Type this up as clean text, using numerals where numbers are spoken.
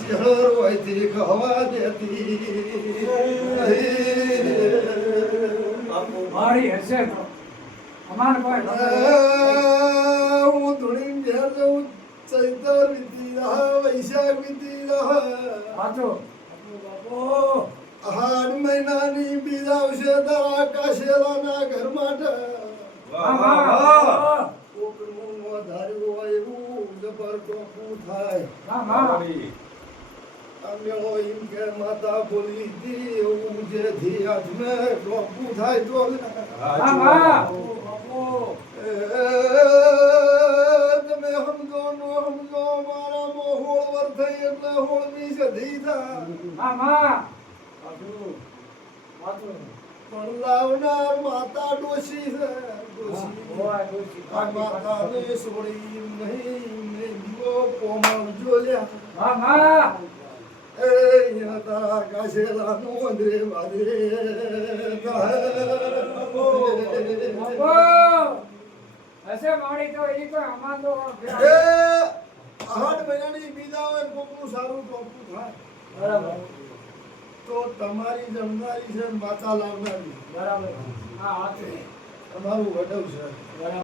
ચહેરોથી ખવા દેતી મારી હશે તો અમાર કોઈ હું ધૂણી ઘેર જઉં ચૈતર વીતી વૈશાખ વીતી વાંચો બાપો આઠ મહિનાની બીજ આવશે તારા કાશેલાના ઘર માટે કોકનું વધાર્યું હોય એવું જબર ટોપું થાય અમે એમ કે માતા બોલી હતી એવું જેથી હાથમે ટોપું થાય તો તમે સમજો નો સમજો મારામાં હોળ વર થઈ એટલે હોળની સધી થાય પણ લાવનાર માતા ડોશી છે ડોશી માતાને છોડી નહીં દીવો કોમળ જોલ્યા એ તારા કાશેલાનો અંદરે વાદરે હશે મારી તો એ તો અમાર તો 8 મહિનાની બીજા હોય કોકનું સારું ટોપું થાય બરાબર તો તમારી જમનારી છે માતા લાવનારી બરાબર હા તમારું વડવ છે બરાબર